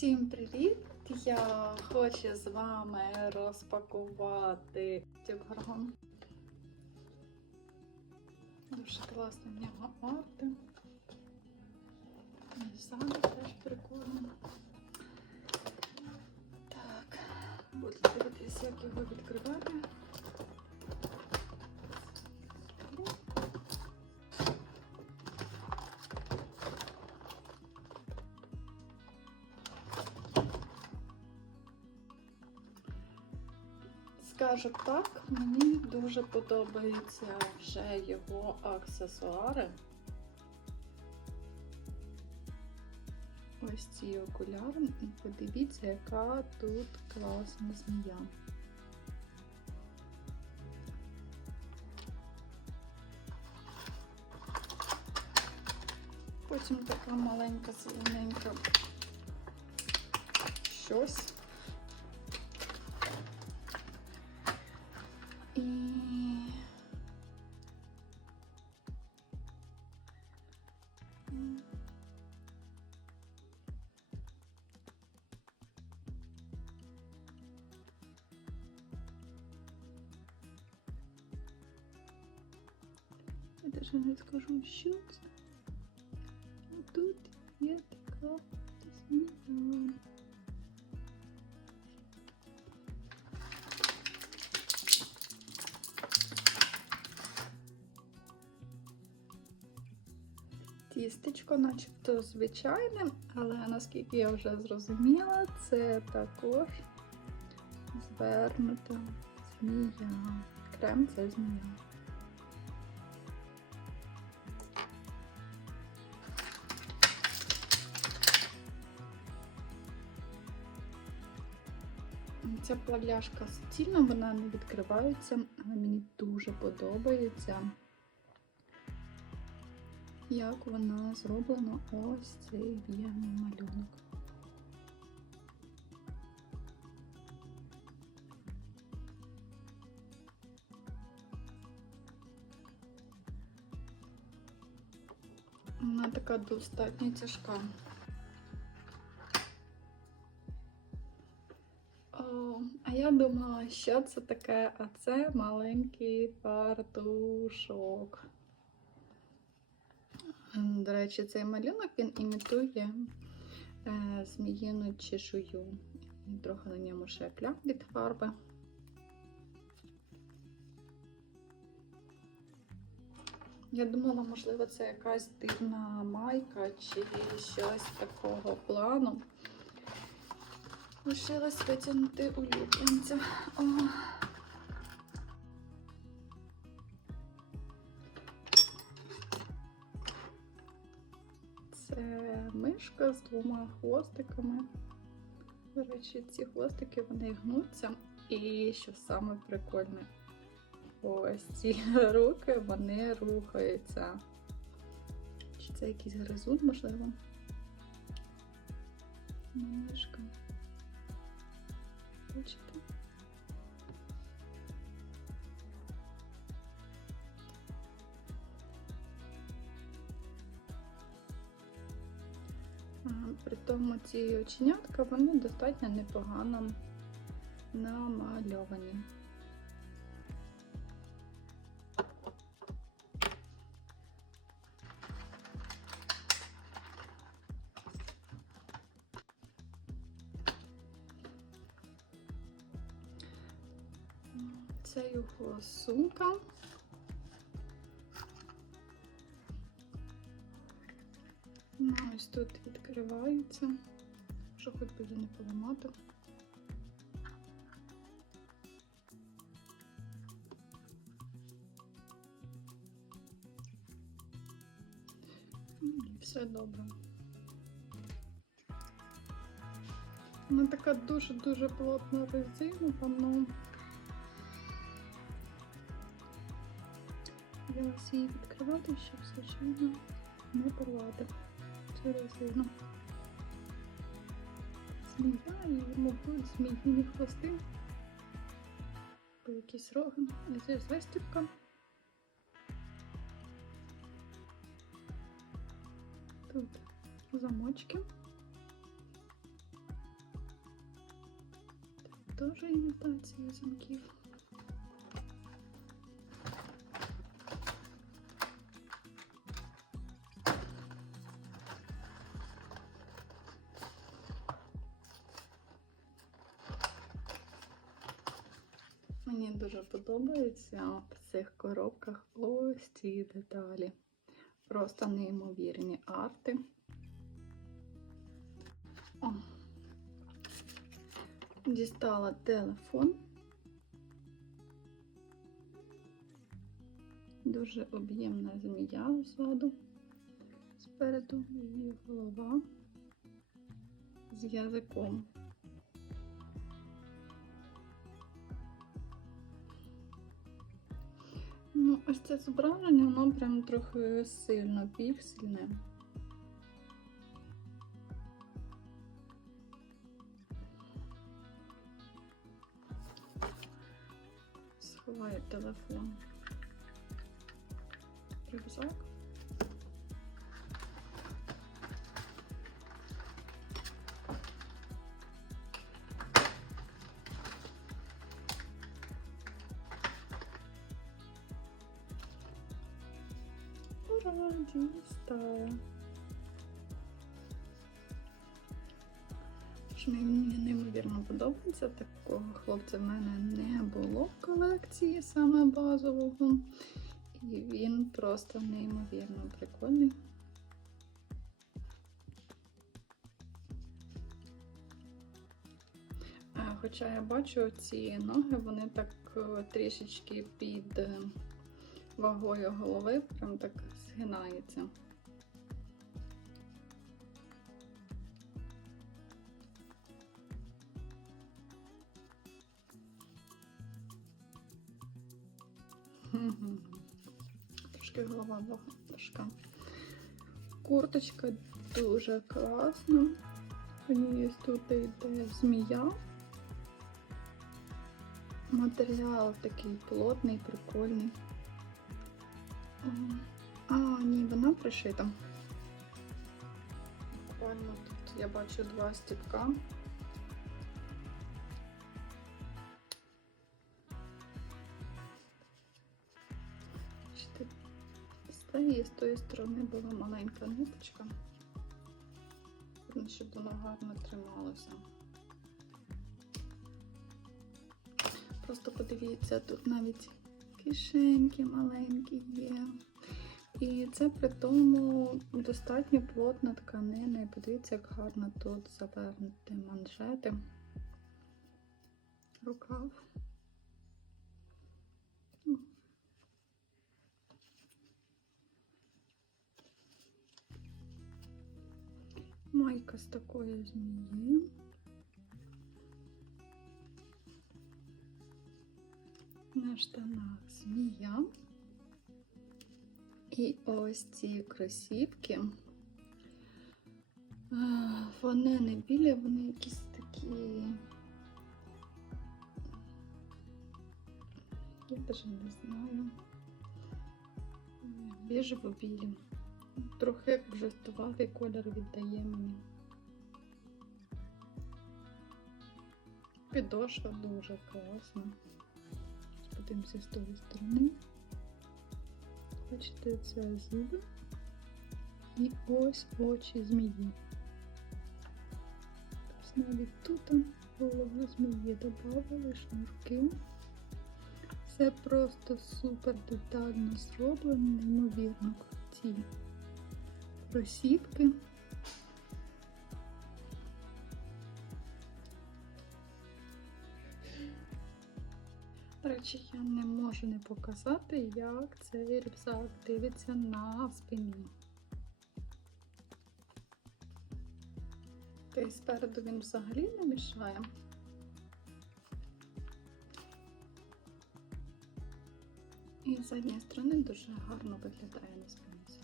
Всім привіт! Я хочу з вами розпакувати цю. Дуже класно в нього арти. І ззаду теж прикольно. Так, буду дивитися, як його відкривати. Скажу так, мені дуже подобаються вже його аксесуари. Ось ці окуляри. І подивіться, яка тут класна змія. Потім така маленька зелененька щось. І я даже не скажу, що це. Тут є така змія. Тістечко, начебто звичайне, але наскільки я вже зрозуміла, це також звернута змія. Крем це змія. Ця пляшка суцільна, вона не відкривається, але мені дуже подобається як вона зроблена ось цей в'ємний малюнок. Вона така достатньо тяжка. А я думала, що це таке, а це маленький фартушок. До речі, цей малюнок він імітує е, зміїну чешую. Трохи на ньому ще плям від фарби. Я думала, можливо, це якась дивна майка чи щось такого плану. Лишилось витягнути улюбленця. Це з двома хвостиками. До речі, ці хвостики вони гнуться. І що саме прикольне, ось ці руки вони рухаються. Чи це якийсь гризун, можливо? Мишка. Бачите? При тому ці оченятка вони достатньо непогано намальовані. Це його сумка. Ось тут відкривається, що хоч би її не поламати. І все добре. Вона така дуже-дуже плотна резина, воно. Я ось її відкривати, щоб, звичайно, не порвати через ну, змія і ну, мабуть зміїні хвости. Бо якісь роги. Це застібка. Тут замочки. Тут теж імітація замків. Мені дуже подобається в цих коробках ось ці деталі. Просто неймовірні арти. О. Дістала телефон. Дуже об'ємна змія ззаду, спереду її голова з язиком. Ну, ось це зображення, воно прям трохи сильно піксельне. Сховаю телефон. Рюкзак. Що мені неймовірно подобається. Такого хлопця в мене не було в колекції саме базового. І він просто неймовірно прикольний. Хоча я бачу ці ноги, вони так е, трішечки під е, вагою голови, прям так згинаються. Мгм. Трошки голова важка. Курточка дуже класна. У ній тут йде змія. Матеріал такий плотний, прикольний. А, ні, вона пришита. Буквально тут я бачу два стіпка. Бачите, З тої сторони була маленька ниточка, щоб воно гарно трималося. Просто подивіться, тут навіть кишеньки маленькі є. І це при тому достатньо плотна тканина. І подивіться, як гарно тут завернути манжети. Рукав. Майка з такої змії. На штанах змія. І ось ці кросівки. Вони не білі, вони якісь такі. Я навіть не знаю. Біжево білі. Трохи як жестуватий колір віддає мені. Підошва дуже класна. Подивимося з тої сторони. Бачите, це зуби і ось очі змії. Тобто навіть тут голову змії додавали шнурки. Це просто супер детально зроблено, неймовірно ці кросівки. До речі, я не можу не показати, як цей рюкзак дивиться на спині. Та спереду він взагалі не мішає. І з задньої сторони дуже гарно виглядає на спині.